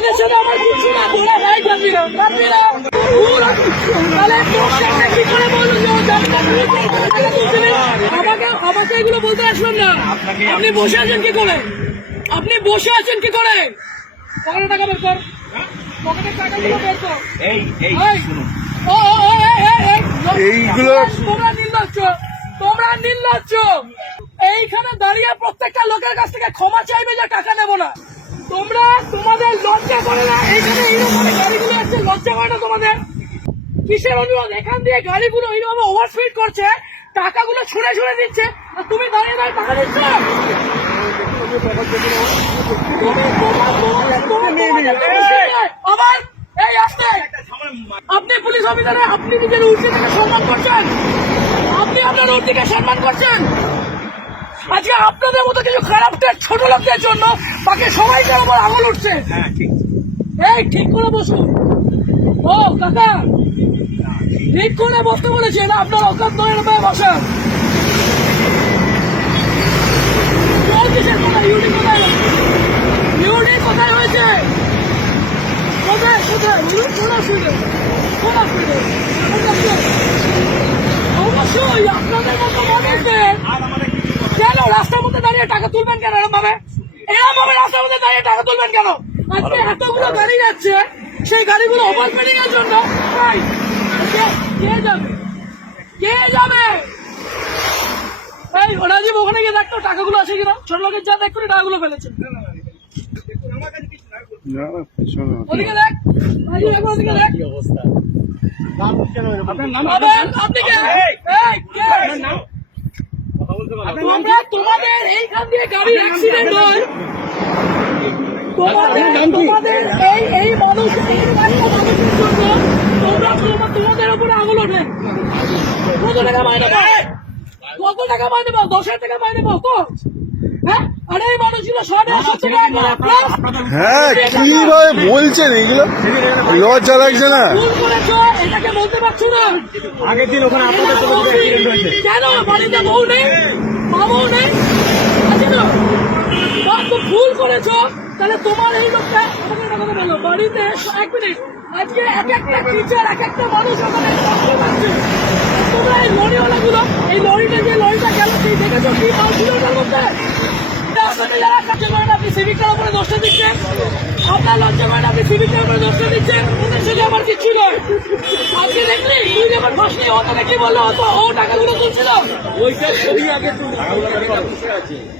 ওদের সাথে আমার কিছু না, তোরা ভাই যাবি না। তাহলে কি করে বললো যে আমাকে এগুলো বলতে আসবেন না। আপনি বসে আছেন কি করে? আপনি বসে আছেন কি করে? পকেটে টাকা বের কর, পকেটের টাকাগুলো বের কর। এইগুলো তোমরা নির্লজ্জ। এইখানে দাঁড়িয়ে প্রত্যেকটা লোকের কাছ থেকে ক্ষমা চাইবে যে টাকা নেবো না। তোমরা তোমাদের লজ্জা করে না? এইখানে এইরকম গাড়িগুলো আসছে, লজ্জা করে না তোমাদের? কিসের অনুরোধ? এখান দিয়ে গাড়িগুলো এইরকম ওভারস্পিড করছে, টাকাগুলো ছুঁড়ে ছুঁড়ে দিচ্ছে, আর তুমি দাঁড়িয়ে দাঁড়িয়ে টাকা দিচ্ছ। আবার এই আসতে আপনি পুলিশ অফিসারে, আপনি নিজের উর্দিকে সম্মান করছেন, আপনি আপনার উর্দিকে সম্মান করছেন। আজকে আপনাদের মতো কিছু খারাপ ছোট লোকদের জন্য বাকি সবাইকার উপর আঙুল উঠছে। এই ঠিক করে বসুন। ও কাকা, ঠিক করে বসতে বলেছে না, আপনার অকাত নয় রূপায় বসা। ইউনিট কোথায় হয়েছে? কোথায় কোথায় কোন অসুবিধা? কোন অসুবিধা? অবশ্যই আপনাদের মতো মানুষদের কেন রাস্তার মধ্যে দাঁড়িয়ে টাকা তুলবেন কেন? এরকম ভাবে রাস্তার মধ্যে দাঁড়িয়ে টাকা তুলবেন কেন? আজকে এতগুলো গাড়ি যাচ্ছে, সেই গাড়িগুলো ওভারস্পিডিং এর জন্য কে যাবে? কে যাবে? এই রাজীব, ওখানে গিয়ে দেখতো টাকাগুলো আছে কিনা। ছোট লোকের যা দেখ করে টাকাগুলো ফেলেছে। ওদিকে দেখ রাজীব, একবার ওদিকে দেখ। তোমাদের এইখান দিয়ে গাড়ি অ্যাক্সিডেন্ট হয়, তোমাদের এই মানুষের জন্য তোমাদের উপরে আঙুল ওঠে। কত টাকা মাইনে পাও? কত টাকা মাইনে পাও? 10,000 টাকা মাইনে পাও তো? হ্যাঁ, আরে এই মানুষগুলো 150 টাকা। হ্যাঁ, কিভাবে বলছেন এগুলো? লজ্জা লাগছে না? এটাকে বলতে পারছো না? আগের দিন ওখানে আপনাদের কেন বাড়িতে বউ নেই, মা বউ নেই? ভুল করেছো, তাহলে তোমার এই লোকটা আমাকে একটা কথা বলো। বাড়িতে 1 মিনিট, আজকে এক একটা টিচার, এক একটা মানুষ আমাদের কষ্ট পাচ্ছে। তোমরা এই লরিওয়ালা গুলো, এই লরিটা যে লরিটা গেল, সেই দেখেছো কি মাল ছিল ওটার মধ্যে? আপনি সিভিকটার উপরে দোষটা দিচ্ছেন, আপনার লজ্জা করেন, আপনি সিভিকটার উপরে দোষটা দিচ্ছেন। ওদের সাথে আমার কিচ্ছু নয়। আজকে দেখলি তুই যখন বসলি, ও তোকে কি বললো? ও টাকাগুলো তুলছিল, ওইটা ছবি আগে তুলছে।